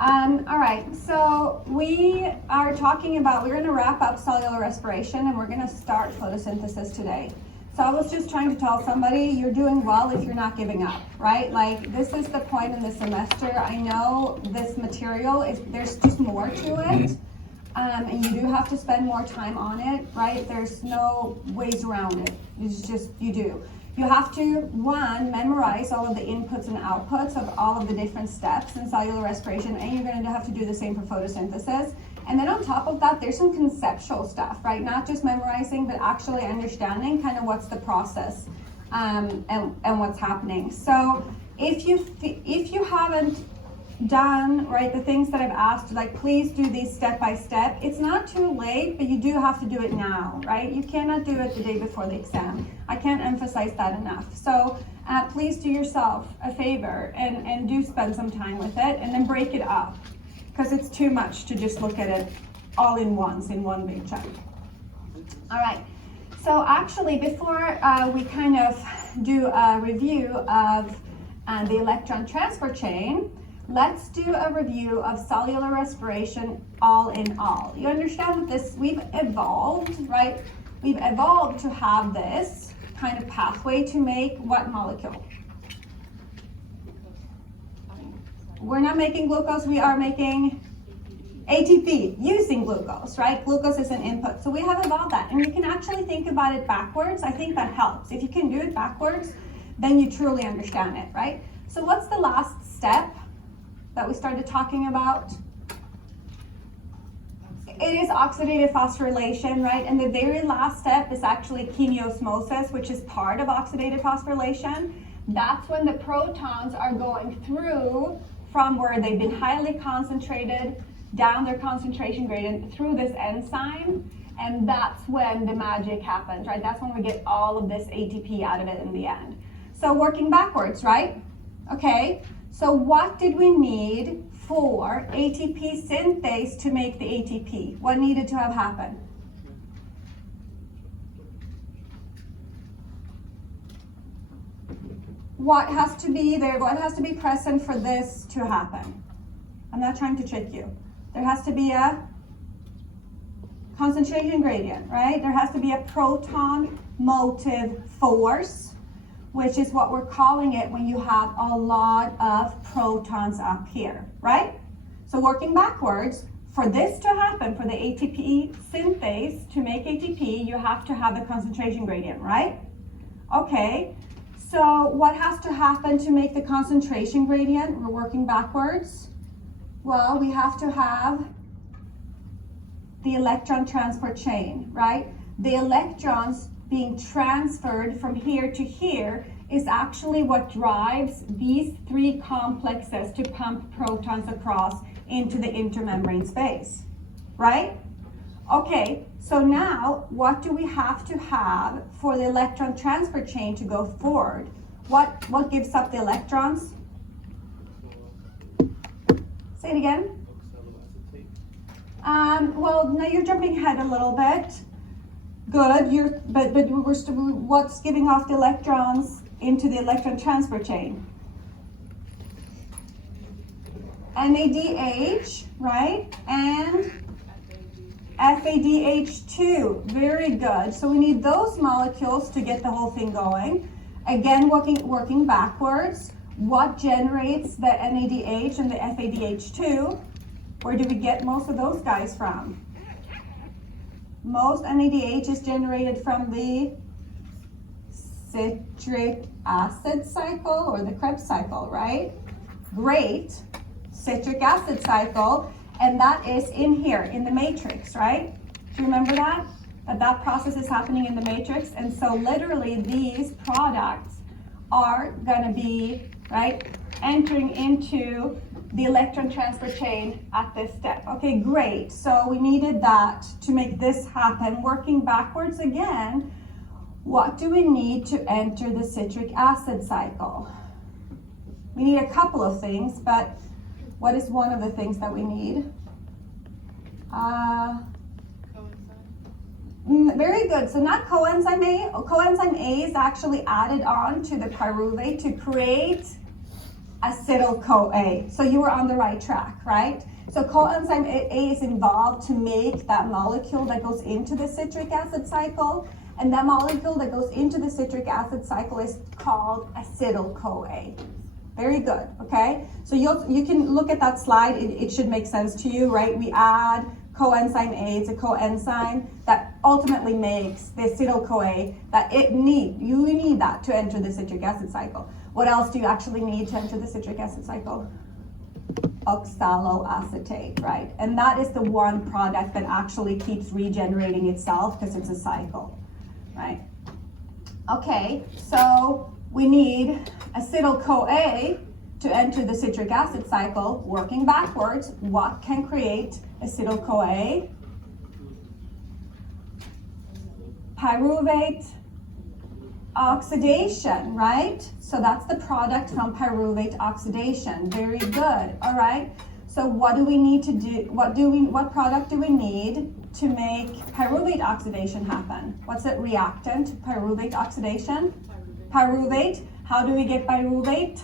All right, so we are talking about, we're going to wrap up cellular respiration and we're going to start photosynthesis today. So I was just trying to tell somebody, you're doing well if you're not giving up, right? Like, this is the point in the semester. I know this material, there's just more to it, and you do have to spend more time on it, right? There's no ways around it. It's just, you do. You have to, one, memorize all of the inputs and outputs of all of the different steps in cellular respiration, and you're going to have to do the same for photosynthesis. And then on top of that, there's some conceptual stuff, right? Not just memorizing, but actually understanding kind of what's the process and what's happening. So if you haven't done, right, the things that I've asked, like, please do these step by step. It's not too late, but you do have to do it now, right? You cannot do it the day before the exam. I can't emphasize that enough. So please do yourself a favor and do spend some time with it, and then break it up, because it's too much to just look at it all in once in one big chunk. All right, so actually before we kind of do a review of the electron transfer chain, let's do a review of cellular respiration all in all. You understand that this, we've evolved, right? We've evolved to have this kind of pathway to make what molecule? We're not making glucose, we are making ATP using glucose, right? Glucose is an input. So we have evolved that, and you can actually think about it backwards. I think that helps. If you can do it backwards, then you truly understand it, right? So what's the last step that we started talking about? It is oxidative phosphorylation, right? And the very last step is actually chemiosmosis, which is part of oxidative phosphorylation. That's when the protons are going through from where they've been highly concentrated down their concentration gradient through this enzyme, and that's when the magic happens, right? That's when we get all of this ATP out of it in the end. So working backwards, right? Okay. So what did we need for ATP synthase to make the ATP? What needed to have happened? What has to be there? What has to be present for this to happen? I'm not trying to trick you. There has to be a concentration gradient, right? There has to be a proton motive force, which is what we're calling it when you have a lot of protons up here, right? So working backwards, for this to happen, for the ATP synthase to make ATP, you have to have the concentration gradient, right? Okay, so what has to happen to make the concentration gradient? We're working backwards. Well, we have to have the electron transport chain, right? The electrons being transferred from here to here is actually what drives these three complexes to pump protons across into the intermembrane space, right? Okay, so now what do we have to have for the electron transfer chain to go forward? What gives up the electrons? Say it again. Well, now you're jumping ahead a little bit. Good, but we're still, what's giving off the electrons into the electron transfer chain? NADH, right? And FADH2, very good. So we need those molecules to get the whole thing going. Again, working backwards, what generates the NADH and the FADH2? Where do we get most of those guys from? Most NADH is generated from the citric acid cycle or the Krebs cycle, right? Great, citric acid cycle, and that is in here, in the matrix, right? Do you remember that? That process is happening in the matrix, and so literally these products are gonna be, right, entering into the electron transfer chain at this step. Okay, great. So we needed that to make this happen. Working backwards again, what do we need to enter the citric acid cycle? We need a couple of things, but what is one of the things that we need? Very good. So not coenzyme A. Coenzyme A is actually added on to the pyruvate to create acetyl-CoA. So you were on the right track, right? So coenzyme A is involved to make that molecule that goes into the citric acid cycle, and that molecule that goes into the citric acid cycle is called acetyl-CoA. Very good, okay? So you can look at that slide, it should make sense to you, right? We add coenzyme A, it's a coenzyme that ultimately makes the acetyl-CoA that you need that to enter the citric acid cycle. What else do you actually need to enter the citric acid cycle? Oxaloacetate, right? And that is the one product that actually keeps regenerating itself because it's a cycle, right? Okay, so we need acetyl-CoA to enter the citric acid cycle. Working backwards, what can create acetyl-CoA? Pyruvate oxidation, right? So that's the product from pyruvate oxidation. Very good. All right. So what do we need to do? What product do we need to make pyruvate oxidation happen? What's the reactant to pyruvate oxidation? Pyruvate. How do we get pyruvate?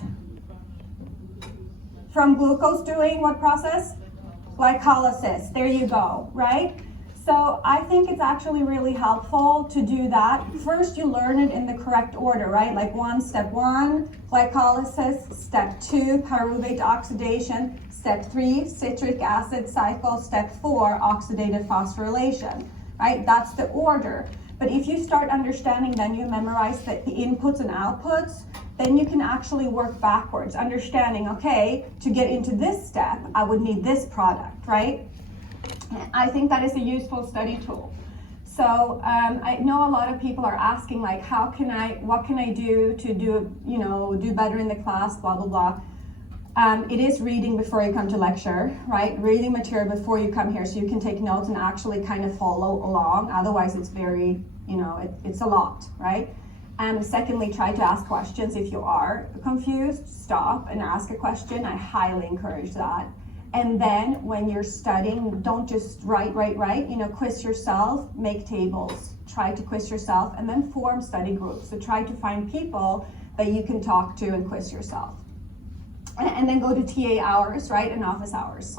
From glucose doing what process? Glycolysis. There you go, right? So I think it's actually really helpful to do that. First, you learn it in the correct order, right? Like step one, glycolysis, step two, pyruvate oxidation, step three, citric acid cycle, step four, oxidative phosphorylation, right? That's the order. But if you start understanding, then you memorize the inputs and outputs, then you can actually work backwards, understanding, okay, to get into this step, I would need this product, right? I think that is a useful study tool. So I know a lot of people are asking, like, what can I do to do better in the class, blah, blah, blah. It is reading before you come to lecture, right? Reading material before you come here so you can take notes and actually kind of follow along. Otherwise, it's very, it's a lot, right? And secondly, try to ask questions. If you are confused, stop and ask a question. I highly encourage that. And then when you're studying, don't just write, quiz yourself, make tables, try to quiz yourself, and then form study groups. So try to find people that you can talk to and quiz yourself. And then go to TA hours, right, and office hours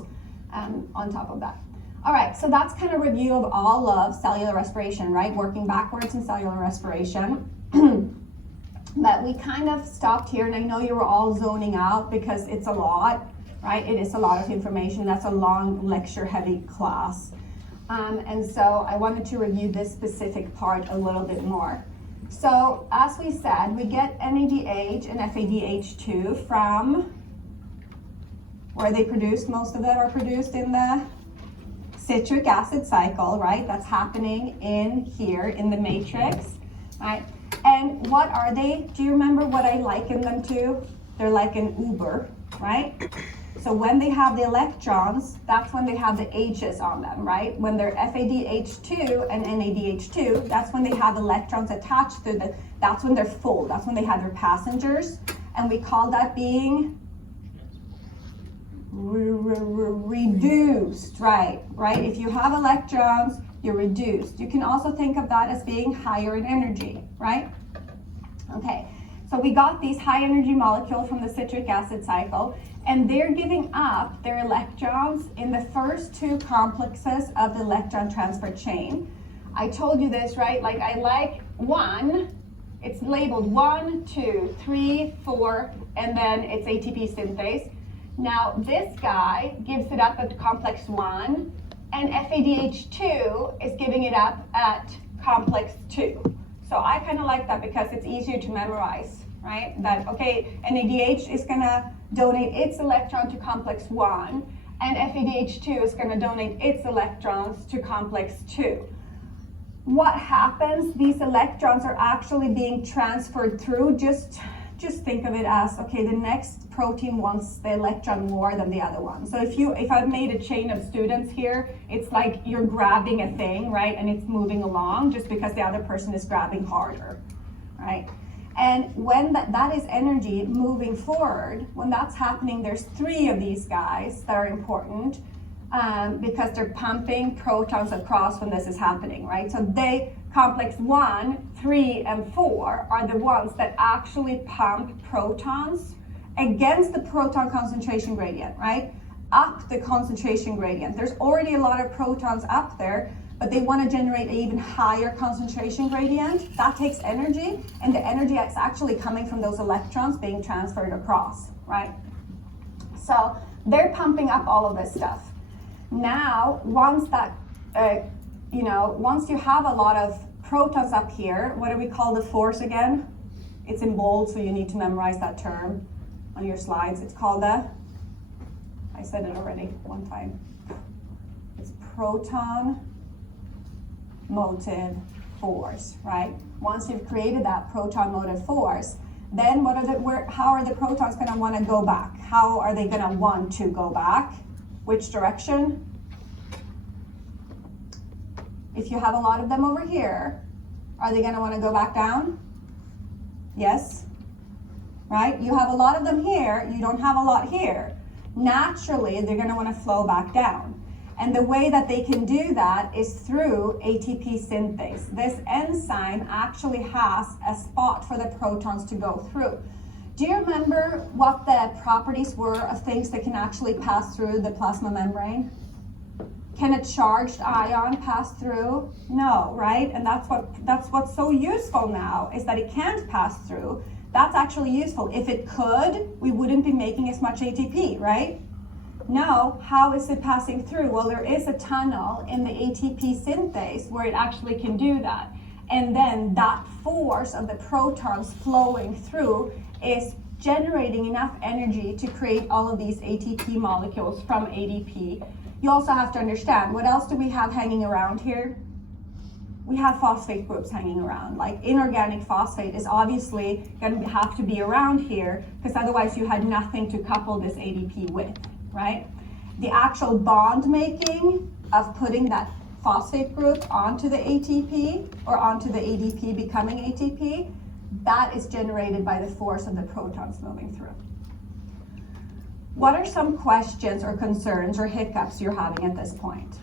on top of that. All right, so that's kind of review of all of cellular respiration, right? Working backwards in cellular respiration. But we kind of stopped here, and I know you were all zoning out because it's a lot. Right? It is a lot of information. That's a long lecture-heavy class. And so I wanted to review this specific part a little bit more. So as we said, we get NADH and FADH2 from where they produce, most of them are produced in the citric acid cycle, right? That's happening in here in the matrix, right? And what are they? Do you remember what I likened them to? They're like an Uber, right? So when they have the electrons, that's when they have the H's on them, right? When they're FADH2 and NADH2, that's when they have electrons attached to them. That's when they're full. That's when they have their passengers. And we call that being reduced, right? If you have electrons, you're reduced. You can also think of that as being higher in energy, right? Okay, so we got these high energy molecules from the citric acid cycle, and they're giving up their electrons in the first two complexes of the electron transport chain. I told you this, right? Like I like one, it's labeled 1, 2, 3, 4, and then it's ATP synthase. Now this guy gives it up at complex 1, and FADH2 is giving it up at complex 2. So I kind of like that because it's easier to memorize, right? That, okay, NADH is gonna donate its electron to complex 1, and FADH2 is gonna donate its electrons to complex 2. What happens? These electrons are actually being transferred through, just think of it as, okay, the next protein wants the electron more than the other one. So if I've made a chain of students here, it's like you're grabbing a thing, right? And it's moving along just because the other person is grabbing harder, right? And when that is energy moving forward, when that's happening, there's 3 of these guys that are important because they're pumping protons across when this is happening, right? So complex 1, 3, and 4 are the ones that actually pump protons against the proton concentration gradient, right? Up the concentration gradient. There's already a lot of protons up there, but they want to generate an even higher concentration gradient. That takes energy, and the energy is actually coming from those electrons being transferred across, right? So they're pumping up all of this stuff. Now, once that, once you have a lot of protons up here, what do we call the force again? It's in bold, so you need to memorize that term on your slides. It's called I said it already one time. It's proton motive force, right? Once you've created that proton motive force, then how are the protons going to want to go back? How are they going to want to go back? Which direction? If you have a lot of them over here, are they going to want to go back down? Yes, right? You have a lot of them here, you don't have a lot here. Naturally, they're going to want to flow back down. And the way that they can do that is through ATP synthase. This enzyme actually has a spot for the protons to go through. Do you remember what the properties were of things that can actually pass through the plasma membrane? Can a charged ion pass through? No, right? And that's what's so useful now, is that it can't pass through. That's actually useful. If it could, we wouldn't be making as much ATP, right? No, how is it passing through? Well, there is a tunnel in the ATP synthase where it actually can do that. And then that force of the protons flowing through is generating enough energy to create all of these ATP molecules from ADP. You also have to understand, what else do we have hanging around here? We have phosphate groups hanging around. Like inorganic phosphate is obviously going to have to be around here, because otherwise you had nothing to couple this ADP with, right? The actual bond making of putting that phosphate group onto the ATP or onto the ADP becoming ATP, that is generated by the force of the protons moving through. What are some questions or concerns or hiccups you're having at this point?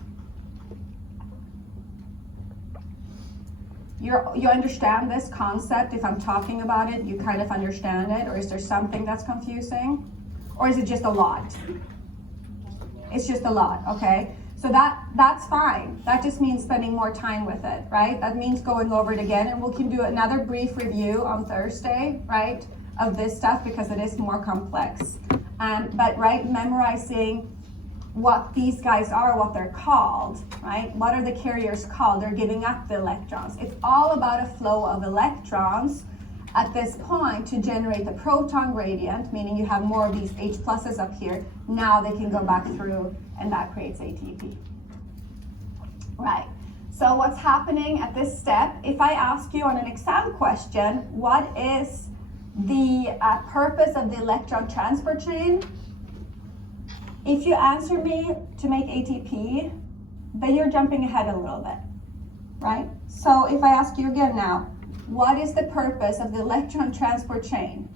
You understand this concept? If I'm talking about it, you kind of understand it? Or is there something that's confusing? Or is it just a lot? It's just a lot, okay? So that's fine. That just means spending more time with it, right? That means going over it again, and we can do another brief review on Thursday, right, of this stuff, because it is more complex. But right, memorizing what these guys are, what they're called, right? What are the carriers called? They're giving up the electrons. It's all about a flow of electrons at this point to generate the proton gradient, meaning you have more of these H pluses up here. Now they can go back through, and that creates ATP. Right, so what's happening at this step? If I ask you on an exam question, what is the purpose of the electron transport chain? If you answer me to make ATP, then you're jumping ahead a little bit, right? So if I ask you again now, what is the purpose of the electron transport chain?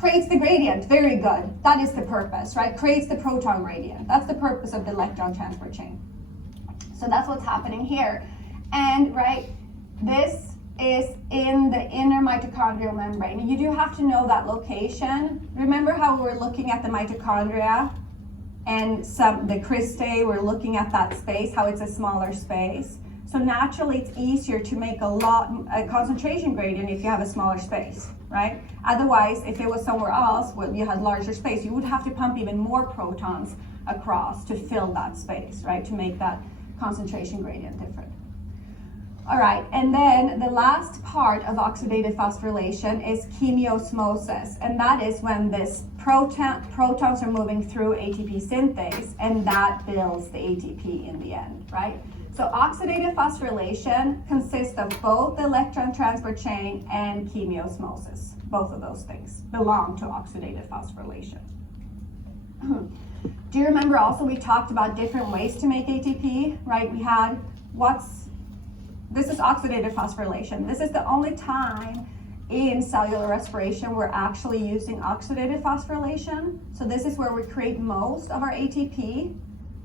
Creates the gradient, very good. That is the purpose, right? Creates the proton gradient. That's the purpose of the electron transport chain. So that's what's happening here. And right, this is in the inner mitochondrial membrane. You do have to know that location. Remember how we were looking at the mitochondria and the cristae, we're looking at that space, how it's a smaller space. So naturally it's easier to make a concentration gradient if you have a smaller space, right? Otherwise, if it was somewhere else where you had larger space, you would have to pump even more protons across to fill that space, right? To make that concentration gradient different. All right, and then the last part of oxidative phosphorylation is chemiosmosis, and that is when this protons are moving through ATP synthase, and that builds the ATP in the end, right? So oxidative phosphorylation consists of both the electron transport chain and chemiosmosis. Both of those things belong to oxidative phosphorylation. Do you remember also we talked about different ways to make ATP, right? We had this is oxidative phosphorylation. This is the only time in cellular respiration we're actually using oxidative phosphorylation. So this is where we create most of our ATP,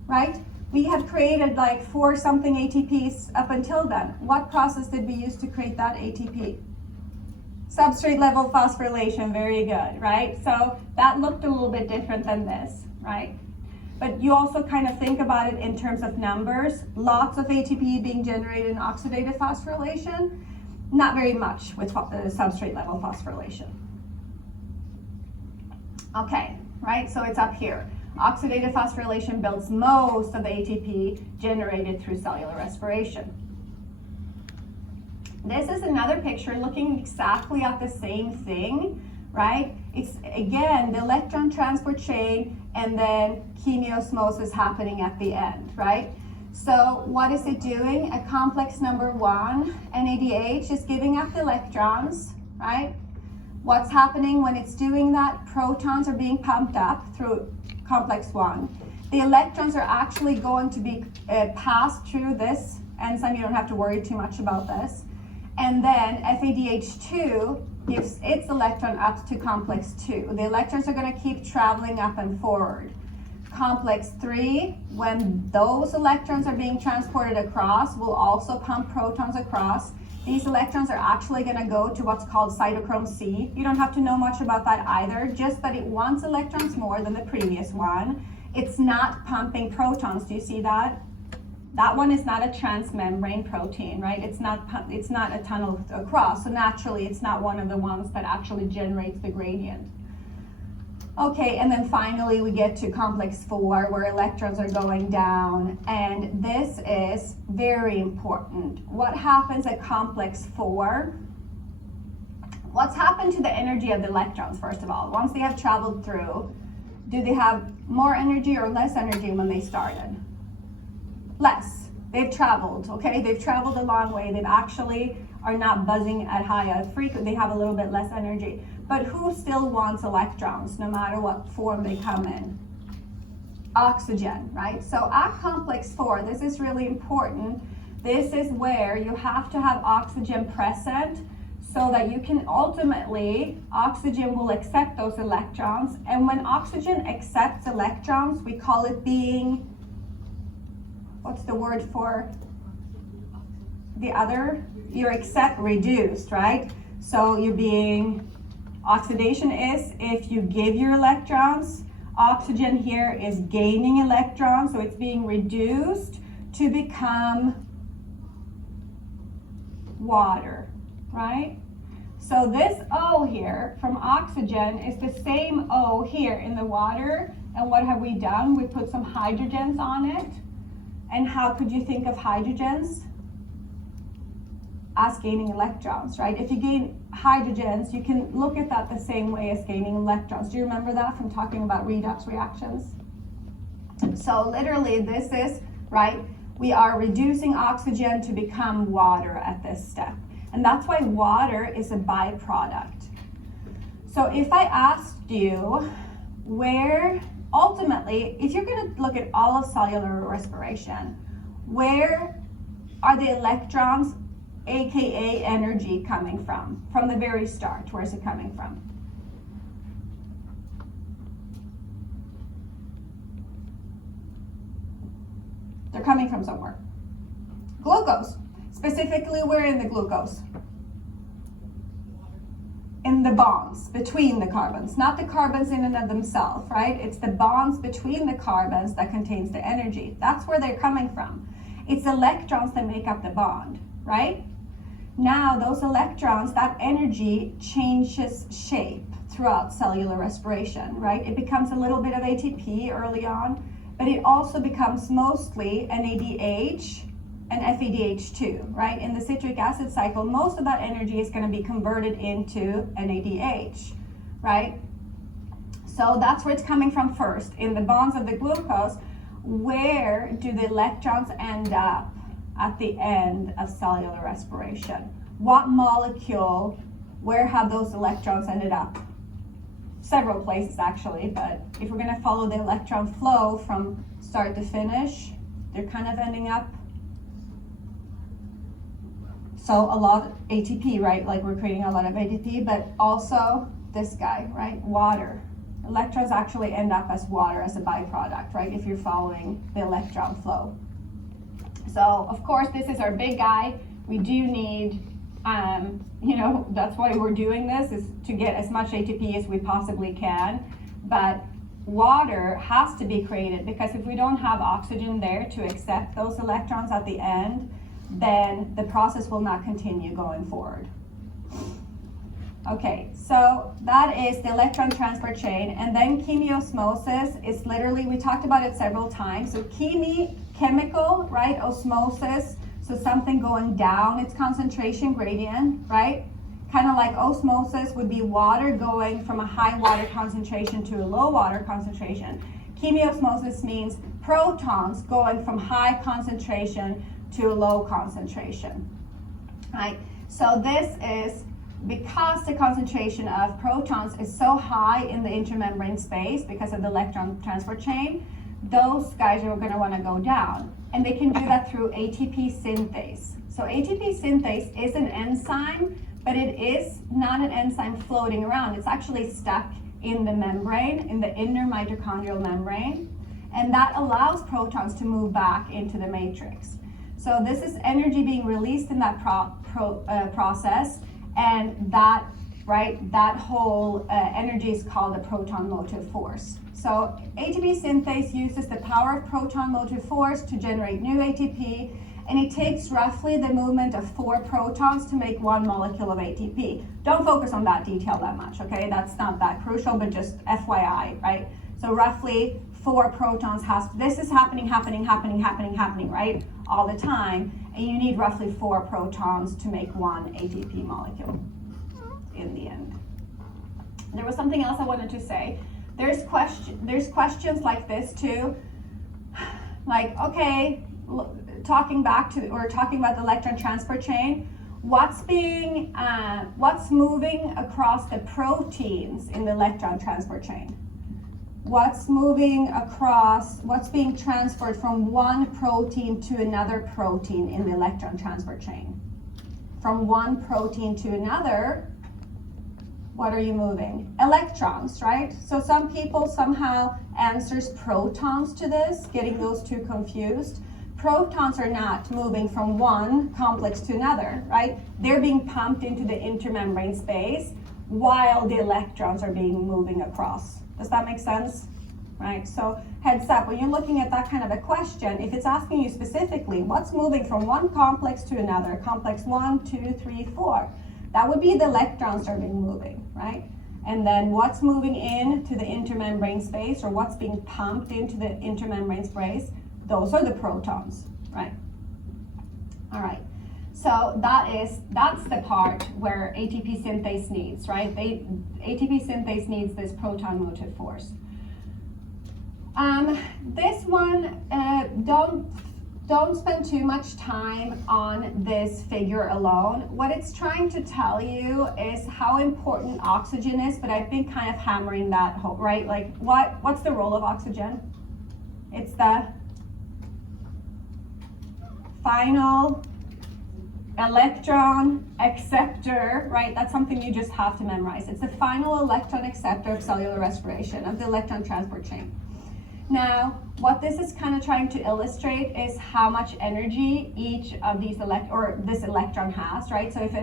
right? We have created like 4-something ATPs up until then. What process did we use to create that ATP? Substrate level phosphorylation, very good, right? So that looked a little bit different than this, right? But you also kind of think about it in terms of numbers. Lots of ATP being generated in oxidative phosphorylation, not very much with substrate level phosphorylation. Okay, right, so it's up here. Oxidative phosphorylation builds most of the ATP generated through cellular respiration. This is another picture looking exactly at the same thing, right? It's, again, the electron transport chain and then chemiosmosis happening at the end, right? So what is it doing? A complex number 1, NADH, is giving up the electrons, right? What's happening when it's doing that? Protons are being pumped up through complex 1. The electrons are actually going to be passed through this enzyme. You don't have to worry too much about this. And then FADH2 gives its electron up to complex 2. The electrons are going to keep traveling up and forward. Complex 3, when those electrons are being transported across, will also pump protons across. These electrons are actually going to go to what's called cytochrome C. You don't have to know much about that either, just that it wants electrons more than the previous one. It's not pumping protons. Do you see that? That one is not a transmembrane protein, right? It's not a tunnel across, so naturally it's not one of the ones that actually generates the gradient. Okay, and then finally we get to complex 4 where electrons are going down, and this is very important. What happens at complex 4? What's happened to the energy of the electrons, first of all? Once they have traveled through, do they have more energy or less energy when they started? Less. They've traveled, okay? They've traveled a long way. They've actually are not buzzing at high frequency. They have a little bit less energy. But who still wants electrons, no matter what form they come in? Oxygen, right? So at complex 4, this is really important. This is where you have to have oxygen present so that you can ultimately, oxygen will accept those electrons. And when oxygen accepts electrons, we call it being, what's the word for the other? You're reduced, right? So you're being, oxidation is if you give your electrons, oxygen here is gaining electrons, so it's being reduced to become water, right? So this O here from oxygen is the same O here in the water, and what have we done? We put some hydrogens on it. And how could you think of hydrogens? As gaining electrons, right? If you gain hydrogens, you can look at that the same way as gaining electrons. Do you remember that from talking about redox reactions? So literally this is, right, we are reducing oxygen to become water at this step. And that's why water is a byproduct. So if I asked you where, ultimately, if you're going to look at all of cellular respiration, where are the electrons, aka energy, coming from? From the very start, where is it coming from? They're coming from somewhere. Glucose. Specifically, where in the glucose? In the bonds between the carbons, not the carbons in and of themselves, right? It's the bonds between the carbons that contains the energy. That's where they're coming from. It's electrons that make up the bond, right? Now those electrons, that energy changes shape throughout cellular respiration, right? It becomes a little bit of ATP early on, but it also becomes mostly NADH and FADH2, right? In the citric acid cycle, most of that energy is going to be converted into NADH, right? So that's where it's coming from first. In the bonds of the glucose, where do the electrons end up at the end of cellular respiration? What molecule, where have those electrons ended up? Several places actually, but if we're going to follow the electron flow from start to finish, they're kind of ending up. So a lot of ATP, right? Like we're creating a lot of ATP, but also this guy, right? Water. Electrons actually end up as water as a byproduct, right? If you're following the electron flow. So of course, this is our big guy. We do need That's why we're doing this, is to get as much ATP as we possibly can. But water has to be created, because if we don't have oxygen there to accept those electrons at the end, then the process will not continue going forward. Okay, so that is the electron transport chain. And then chemiosmosis is literally, we talked about it several times. So chemical, right, osmosis, so something going down its concentration gradient, right? Kind of like osmosis would be water going from a high water concentration to a low water concentration. Chemiosmosis means protons going from high concentration to a low concentration, right? So this is because the concentration of protons is so high in the intermembrane space because of the electron transport chain, those guys are going to want to go down. And they can do that through ATP synthase. So ATP synthase is an enzyme, but it is not an enzyme floating around. It's actually stuck in the membrane, in the inner mitochondrial membrane, and that allows protons to move back into the matrix. So this is energy being released in that process, and that whole energy is called a proton motive force. So ATP synthase uses the power of proton motive force to generate new ATP, and it takes roughly the movement of 4 protons to make 1 molecule of ATP. Don't focus on that detail that much, okay? That's not that crucial, but just FYI, right? So roughly 4 protons this is happening, right? All the time, and you need roughly 4 protons to make 1 ATP molecule in the end. There was something else I wanted to say. There's questions like this too, like, okay, talking about the electron transport chain, what's moving across the proteins in the electron transport chain? What's being transferred from one protein to another protein in the electron transport chain? From one protein to another, what are you moving? Electrons, right? So some people somehow answers protons to this, getting those two confused. Protons are not moving from one complex to another, right? They're being pumped into the intermembrane space while the electrons are moving across. Does that make sense? Right, so heads up, when you're looking at that kind of a question, if it's asking you specifically, what's moving from one complex to another, complex 1, 2, 3, 4, that would be the electrons are being moving, right? And then what's moving into the intermembrane space, or what's being pumped into the intermembrane space, those are the protons, right? All right, so that's the part where ATP synthase needs, right? ATP synthase needs this proton motive force. This one, don't spend too much time on this figure alone. What it's trying to tell you is how important oxygen is, but I've been kind of hammering that home, right? Like, what's the role of oxygen? It's the final electron acceptor, right? That's something you just have to memorize. It's the final electron acceptor of cellular respiration, of the electron transport chain. Now, what this is kind of trying to illustrate is how much energy each of these this electron has, right? So if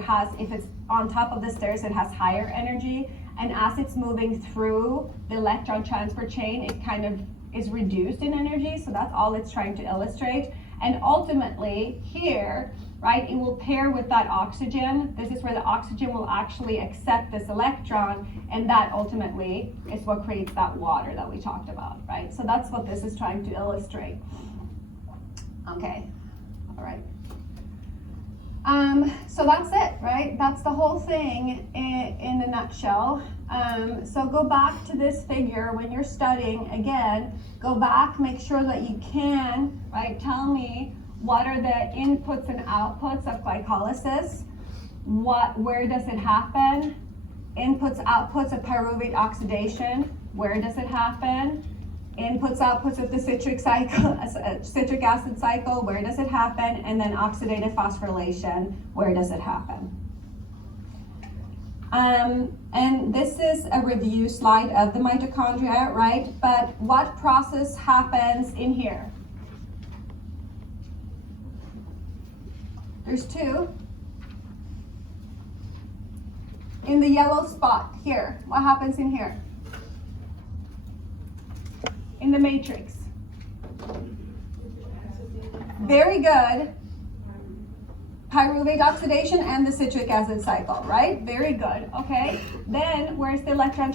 it's on top of the stairs, it has higher energy, and as it's moving through the electron transport chain, it kind of is reduced in energy. So that's all it's trying to illustrate. And ultimately here, right, it will pair with that oxygen. This is where the oxygen will actually accept this electron, and that ultimately is what creates that water that we talked about, right? So that's what this is trying to illustrate. Okay, all right. So that's it, right? That's the whole thing in a nutshell. So go back to this figure when you're studying. Again, go back, make sure that you can, right? Tell me, what are the inputs and outputs of glycolysis? Where does it happen? Inputs, outputs of pyruvate oxidation, where does it happen? Inputs, outputs of the citric acid cycle, where does it happen? And then oxidative phosphorylation, where does it happen? And this is a review slide of the mitochondria, right? But what process happens in here? There's two. In the yellow spot here. What happens in here? In the matrix. Very good. Pyruvate oxidation and the citric acid cycle, right? Very good, okay? Then, where's the electron